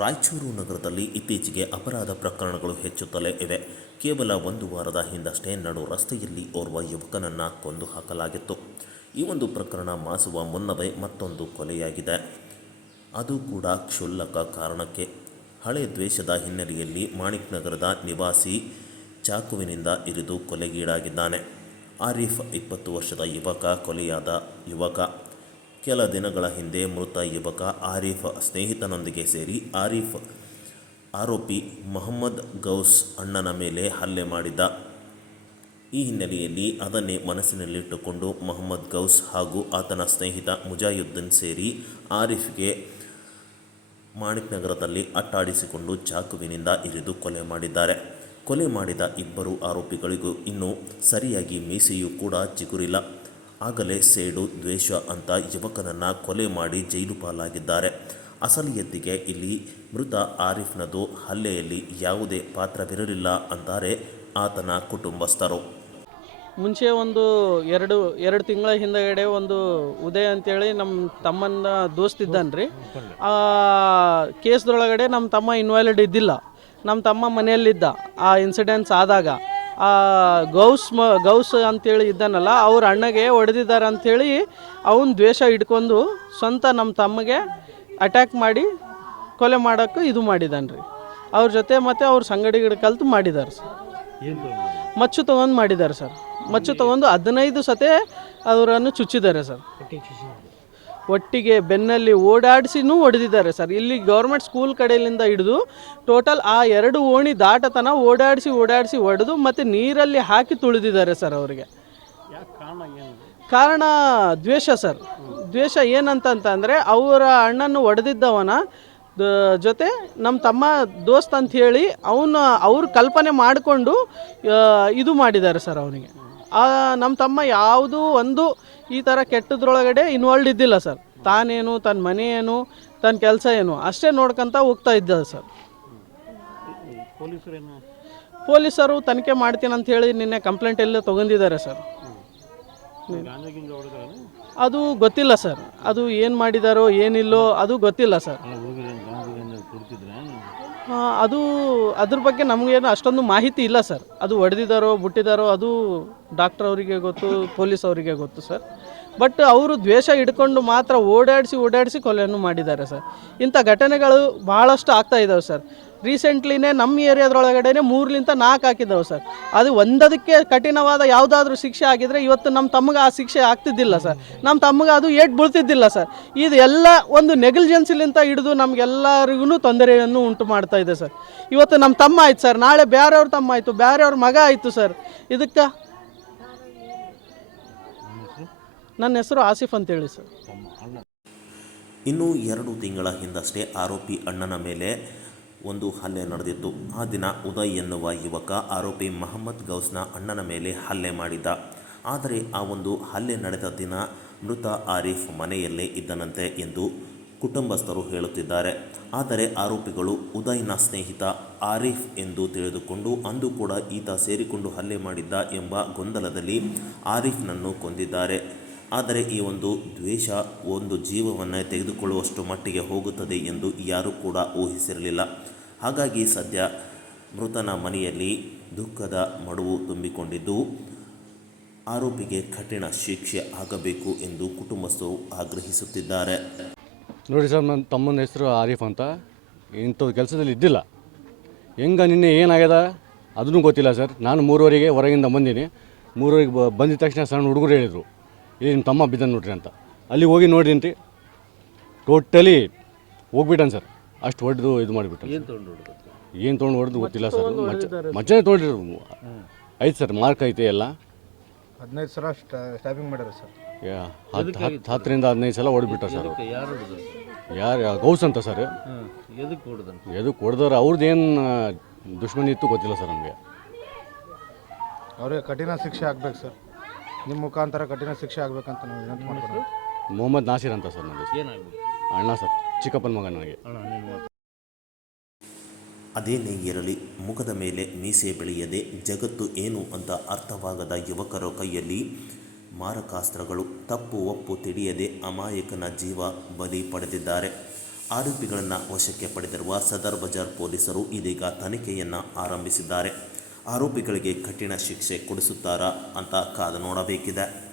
ರಾಯಚೂರು ನಗರದಲ್ಲಿ ಇತ್ತೀಚೆಗೆ ಅಪರಾಧ ಪ್ರಕರಣಗಳು ಹೆಚ್ಚುತ್ತಲೇ ಇವೆ. ಕೇವಲ ಒಂದು ವಾರದ ಹಿಂದಷ್ಟೇ ನಡು ರಸ್ತೆಯಲ್ಲಿ ಓರ್ವ ಯುವಕನನ್ನು ಕೊಂದು ಹಾಕಲಾಗಿತ್ತು. ಈ ಒಂದು ಪ್ರಕರಣ ಮಾಸುವ ಮುನ್ನವೇ ಮತ್ತೊಂದು ಕೊಲೆಯಾಗಿದೆ. ಅದು ಕೂಡ ಕ್ಷುಲ್ಲಕ ಕಾರಣಕ್ಕೆ. ಹಳೆ ದ್ವೇಷದ ಹಿನ್ನೆಲೆಯಲ್ಲಿ ಮಾಣಿಕ್ ನಗರದ ನಿವಾಸಿ ಚಾಕುವಿನಿಂದ ಇರಿದು ಕೊಲೆಗೀಡಾಗಿದ್ದಾನೆ. ಆರೀಫ್ 20 ವರ್ಷದ ಯುವಕ ಕೊಲೆಯಾದ ಯುವಕ. ಕೆಲ ದಿನಗಳ ಹಿಂದೆ ಮೃತ ಯುವಕ ಆರೀಫ್ ಸ್ನೇಹಿತನೊಂದಿಗೆ ಸೇರಿ ಆರೋಪಿ ಮೊಹಮ್ಮದ್ ಗೌಸ್ ಅಣ್ಣನ ಮೇಲೆ ಹಲ್ಲೆ ಮಾಡಿದ್ದ. ಈ ಹಿನ್ನೆಲೆಯಲ್ಲಿ ಅದನ್ನೇ ಮನಸ್ಸಿನಲ್ಲಿಟ್ಟುಕೊಂಡು ಮೊಹಮ್ಮದ್ ಗೌಸ್ ಹಾಗೂ ಆತನ ಸ್ನೇಹಿತ ಮುಜಾಯುದ್ದೀನ್ ಸೇರಿ ಆರೀಫ್ಗೆ ಮಾಣಿಕ್ ನಗರದಲ್ಲಿ ಅಟ್ಟಾಡಿಸಿಕೊಂಡು ಚಾಕುವಿನಿಂದ ಇರಿದು ಕೊಲೆ ಮಾಡಿದ್ದಾರೆ. ಕೊಲೆ ಮಾಡಿದ ಇಬ್ಬರು ಆರೋಪಿಗಳಿಗೂ ಇನ್ನೂ ಸರಿಯಾಗಿ ಮೀಸೆಯೂ ಕೂಡ ಚಿಗುರಿಲ್ಲ. ಆಗಲೇ ಸೇಡು ದ್ವೇಷ ಅಂತ ಯುವಕನನ್ನು ಕೊಲೆ ಮಾಡಿ ಜೈಲು ಪಾಲಾಗಿದ್ದಾರೆ. ಅಸಲಿಯತ್ತಿಗೆ ಇಲ್ಲಿ ಮೃತ ಆರೀಫ್ನದು ಹಲ್ಲೆಯಲ್ಲಿ ಯಾವುದೇ ಪಾತ್ರವಿರಲಿಲ್ಲ ಅಂತಾರೆ ಆತನ ಕುಟುಂಬಸ್ಥರು. ಮುಂಚೆ ಒಂದು ಎರಡು ತಿಂಗಳ ಹಿಂದಗಡೆ ಒಂದು ಉದಯ್ ಅಂತೇಳಿ ನಮ್ಮ ತಮ್ಮನ ದೋಸ್ತಿದ್ದಾನ್ರಿ. ಆ ಕೇಸ್ದೊಳಗಡೆ ನಮ್ಮ ತಮ್ಮ ಇನ್ವಾಲ್ವ್ಡ್ ಇದ್ದಿಲ್ಲ. ನಮ್ಮ ತಮ್ಮ ಮನೆಯಲ್ಲಿದ್ದ ಆ ಇನ್ಸಿಡೆನ್ಸ್ ಆದಾಗ. ಆ ಗೌಸ್ ಅಂತೇಳಿ ಇದ್ದಾನಲ್ಲ, ಅವ್ರ ಅಣ್ಣಗೆ ಹೊಡೆದಿದ್ದಾರೆ ಅಂಥೇಳಿ ಅವನು ದ್ವೇಷ ಇಟ್ಕೊಂಡು ಸ್ವಂತ ನಮ್ಮ ತಮ್ಮಗೆ ಅಟ್ಯಾಕ್ ಮಾಡಿ ಕೊಲೆ ಮಾಡೋಕ್ಕೆ ಇದು ಮಾಡಿದ್ದಾನೆ ರೀ. ಅವ್ರ ಜೊತೆ ಮತ್ತು ಅವ್ರ ಸಂಗಡಿಗರ ಕಲ್ತು ಮಾಡಿದ್ದಾರೆ ಸರ್. ಮಚ್ಚು ತೊಗೊಂಡು ಮಾಡಿದ್ದಾರೆ ಸರ್. ಮಚ್ಚು ತೊಗೊಂಡು 15 ಸತೆ ಅವರನ್ನು ಚುಚ್ಚಿದ್ದಾರೆ ಸರ್. ಒಟ್ಟಿಗೆ ಬೆನ್ನಲ್ಲಿ ಓಡಾಡಿಸಿನೂ ಹೊಡೆದಿದ್ದಾರೆ ಸರ್. ಇಲ್ಲಿ ಗೌರ್ಮೆಂಟ್ ಸ್ಕೂಲ್ ಕಡೆಯಿಂದ ಹಿಡಿದು ಟೋಟಲ್ ಆ 2 ಓಣಿ ದಾಟತನ ಓಡಾಡಿಸಿ ಹೊಡೆದು ಮತ್ತು ನೀರಲ್ಲಿ ಹಾಕಿ ತುಳಿದಿದ್ದಾರೆ ಸರ್. ಅವರಿಗೆ ಕಾರಣ ದ್ವೇಷ ಸರ್. ದ್ವೇಷ ಏನಂತಂದರೆ ಅವರ ಅಣ್ಣನ್ನು ಹೊಡೆದಿದ್ದವನ ಜೊತೆ ನಮ್ಮ ತಮ್ಮ ದೋಸ್ತ್ ಅಂತ ಹೇಳಿ ಅವ್ರು ಕಲ್ಪನೆ ಮಾಡಿಕೊಂಡು ಇದು ಮಾಡಿದ್ದಾರೆ ಸರ್. ಅವನಿಗೆ ನಮ್ಮ ತಮ್ಮ ಯಾವುದೂ ಒಂದು ಈ ಥರ ಕೆಟ್ಟದ್ರೊಳಗಡೆ ಇನ್ವಾಲ್ವ್ ಇದ್ದಿಲ್ಲ ಸರ್. ತಾನೇನು, ತನ್ನ ಮನೆ ಏನು, ತನ್ನ ಕೆಲಸ ಏನು ಅಷ್ಟೇ ನೋಡ್ಕೊಂತ ಹೋಗ್ತಾ ಇದ್ದ ಸರ್. ಪೊಲೀಸರು ತನಿಖೆ ಮಾಡ್ತೀನಿ ಅಂತ ಹೇಳಿ ನಿನ್ನೆ ಕಂಪ್ಲೇಂಟ್ ಎಲ್ಲ ತೊಗೊಂಡಿದ್ದಾರೆ ಸರ್. ಅದು ಗೊತ್ತಿಲ್ಲ ಸರ್. ಅದು ಏನು ಮಾಡಿದಾರೋ ಏನಿಲ್ಲೋ ಅದು ಗೊತ್ತಿಲ್ಲ ಸರ್. ಅದ್ರ ಬಗ್ಗೆ ನಮಗೇನು ಅಷ್ಟೊಂದು ಮಾಹಿತಿ ಇಲ್ಲ ಸರ್. ಅದು ಹೊಡೆದಿದ್ದಾರೋ ಬಿಟ್ಟಿದ್ದಾರೋ ಅದು ಡಾಕ್ಟರ್ ಅವರಿಗೆ ಗೊತ್ತು, ಪೊಲೀಸ್ ಅವರಿಗೆ ಗೊತ್ತು ಸರ್. ಬಟ್ ಅವರು ದ್ವೇಷ ಹಿಡ್ಕೊಂಡು ಮಾತ್ರ ಓಡಾಡಿಸಿ ಕೊಲೆಯನ್ನು ಮಾಡಿದ್ದಾರೆ ಸರ್. ಇಂಥ ಘಟನೆಗಳು ಭಾಳಷ್ಟು ಆಗ್ತಾ ಇದ್ದಾವೆ ಸರ್. ರೀಸೆಂಟ್ಲಿನೇ ನಮ್ಮ ಏರಿಯಾದ್ರೊಳಗಡೆ 3-4 ಹಾಕಿದ್ದಾವೆ ಸರ್. ಅದು ಒಂದದಕ್ಕೆ ಕಠಿಣವಾದ ಯಾವುದಾದ್ರೂ ಶಿಕ್ಷೆ ಆಗಿದ್ರೆ ಇವತ್ತು ನಮ್ಮ ತಮ್ಮಗೆ ಆ ಶಿಕ್ಷೆ ಆಗ್ತಿದ್ದಿಲ್ಲ ಸರ್. ನಮ್ಮ ತಮ್ಮಗೆ ಅದು ಏಟ್ ಬೀಳ್ತಿದ್ದಿಲ್ಲ ಸರ್. ಇದು ಎಲ್ಲ ಒಂದು ನೆಗ್ಲಿಜೆನ್ಸಿಲಿಂದ ಹಿಡಿದು ನಮಗೆಲ್ಲರಿಗೂ ತೊಂದರೆಯನ್ನು ಉಂಟು ಮಾಡ್ತಾ ಇದೆ ಸರ್. ಇವತ್ತು ನಮ್ಮ ತಮ್ಮ ಆಯ್ತು ಸರ್, ನಾಳೆ ಬೇರೆಯವ್ರ ತಮ್ಮ ಆಯಿತು, ಬೇರೆಯವ್ರ ಮಗ ಆಯಿತು ಸರ್. ಇದಕ್ಕೆ ನನ್ನ ಹೆಸರು ಆಸಿಫ್ ಅಂತೇಳಿ ಸರ್. ಇನ್ನೂ 2 ತಿಂಗಳ ಹಿಂದಷ್ಟೇ ಆರೋಪಿ ಅಣ್ಣನ ಮೇಲೆ ಒಂದು ಹಲ್ಲೆ ನಡೆದಿತ್ತು. ಆ ದಿನ ಉದಯ್ ಎನ್ನುವ ಯುವಕ ಆರೋಪಿ ಮೊಹಮ್ಮದ್ ಗೌಸ್ನ ಅಣ್ಣನ ಮೇಲೆ ಹಲ್ಲೆ ಮಾಡಿದ್ದ. ಆದರೆ ಆ ಒಂದು ಹಲ್ಲೆ ನಡೆದ ದಿನ ಮೃತ ಆರೀಫ್ ಮನೆಯಲ್ಲೇ ಇದ್ದನಂತೆ ಎಂದು ಕುಟುಂಬಸ್ಥರು ಹೇಳುತ್ತಿದ್ದಾರೆ. ಆದರೆ ಆರೋಪಿಗಳು ಉದಯ್ನ ಸ್ನೇಹಿತ ಆರೀಫ್ ಎಂದು ತಿಳಿದುಕೊಂಡು ಅಂದು ಕೂಡ ಈತ ಸೇರಿಕೊಂಡು ಹಲ್ಲೆ ಮಾಡಿದ್ದ ಎಂಬ ಗೊಂದಲದಲ್ಲಿ ಆರೀಫ್ನನ್ನು ಕೊಂದಿದ್ದಾರೆ. ಆದರೆ ಈ ಒಂದು ದ್ವೇಷ ಒಂದು ಜೀವವನ್ನು ತೆಗೆದುಕೊಳ್ಳುವಷ್ಟು ಮಟ್ಟಿಗೆ ಹೋಗುತ್ತದೆ ಎಂದು ಯಾರೂ ಕೂಡ ಊಹಿಸಿರಲಿಲ್ಲ. ಹಾಗಾಗಿ ಸದ್ಯ ಮೃತನ ಮನೆಯಲ್ಲಿ ದುಃಖದ ಮಡುವು ತುಂಬಿಕೊಂಡಿದ್ದು ಆರೋಪಿಗೆ ಕಠಿಣ ಶಿಕ್ಷೆ ಆಗಬೇಕು ಎಂದು ಕುಟುಂಬಸ್ಥರು ಆಗ್ರಹಿಸುತ್ತಿದ್ದಾರೆ. ನೋಡಿ ಸರ್, ನನ್ನ ತಮ್ಮನ ಹೆಸರು ಆರೀಫ್ ಅಂತ. ಇಂಥದ್ದು ಕೆಲಸದಲ್ಲಿ ಇದ್ದಿಲ್ಲ. ನಿನ್ನೆ ಏನಾಗ್ಯದ ಅದನ್ನು ಗೊತ್ತಿಲ್ಲ ಸರ್. ನಾನು 3:30ಗೆ ಹೊರಗಿಂದ ಬಂದೀನಿ. 3:30ಗೆ ಬಂದಿದ ತಕ್ಷಣ ಸಣ್ಣ ಹುಡುಗರು ಹೇಳಿದರು, ನಿಮ್ಮ ತಮ್ಮ ಬಿದ್ದಾನೆ ನೋಡ್ರಿ ಅಂತ. ಅಲ್ಲಿ ಹೋಗಿ ನೋಡಿದ್ರಿ, ಟೋಟಲಿ ಹೋಗ್ಬಿಟ್ಟಾನೆ ಸರ್. ಅಷ್ಟು ಹೊಡೆದು ಇದು ಮಾಡಿಬಿಟ್ಟು. ಏನು ತೊಗೊಂಡು ಹೊಡೆದು ಗೊತ್ತಿಲ್ಲ ಸರ್. ಮಚ್ಚನೆ ತೊಗೊಂಡಿರು ಐತೆ ಸರ್, ಮಾರ್ಕ್ ಐತೆ ಎಲ್ಲ. 15 ಸಲ ಸ್ಟ್ಯಾಪಿಂಗ್ ಮಾಡ್ಯಾರ ಸರ್. 10ರಿಂದ 15 ಸಲ ಹೊಡೆದ್ಬಿಟ್ಟ ಸರ್. ಯಾರು ಗೌಸ್ ಅಂತ ಸರ್. ಎದಕ್ಕೆ ಹೊಡೆದವ್ರು ಅವ್ರದ್ದು ಏನು ದುಶ್ಮನಿ ಇತ್ತು ಗೊತ್ತಿಲ್ಲ ಸರ್ ನಮಗೆ. ಅವ್ರಿಗೆ ಕಠಿಣ ಶಿಕ್ಷೆ ಆಗ್ಬೇಕು ಸರ್. ನಿಮ್ಮ ಮುಖಾಂತರ ಕಠಿಣ ಶಿಕ್ಷೆ ಆಗ್ಬೇಕಂತ ನಾವು ವಿನಂತಿ ಮಾಡ್ತೀವಿ. ಮೊಹಮ್ಮದ್ ನಾಸಿರ್ ಅಂತ ಸರ್ ನನಗೆ ಅಣ್ಣ ಸರ್, ಚಿಕ್ಕಪ್ಪನ ಮಗ ನನಗೆ. ಅದೇನೇ ಇರಲಿ, ಮುಖದ ಮೇಲೆ ಮೀಸೆ ಬೆಳೆಯದೆ ಜಗತ್ತು ಏನು ಅಂತ ಅರ್ಥವಾಗದ ಯುವಕರ ಕೈಯಲ್ಲಿ ಮಾರಕಾಸ್ತ್ರಗಳು, ತಪ್ಪು ಒಪ್ಪು ತಿಳಿಯದೆ ಅಮಾಯಕನ ಜೀವ ಬಲಿ ಪಡೆದಿದ್ದಾರೆ. ಆರೋಪಿಗಳನ್ನು ವಶಕ್ಕೆ ಪಡೆದಿರುವ ಸದರ್ ಬಜಾರ್ ಪೊಲೀಸರು ಇದೀಗ ತನಿಖೆಯನ್ನು ಆರಂಭಿಸಿದ್ದಾರೆ. ಆರೋಪಿಗಳಿಗೆ ಕಠಿಣ ಶಿಕ್ಷೆ ಕೊಡಿಸುತ್ತಾರಾ ಅಂತ ಕಾದು ನೋಡಬೇಕಿದೆ.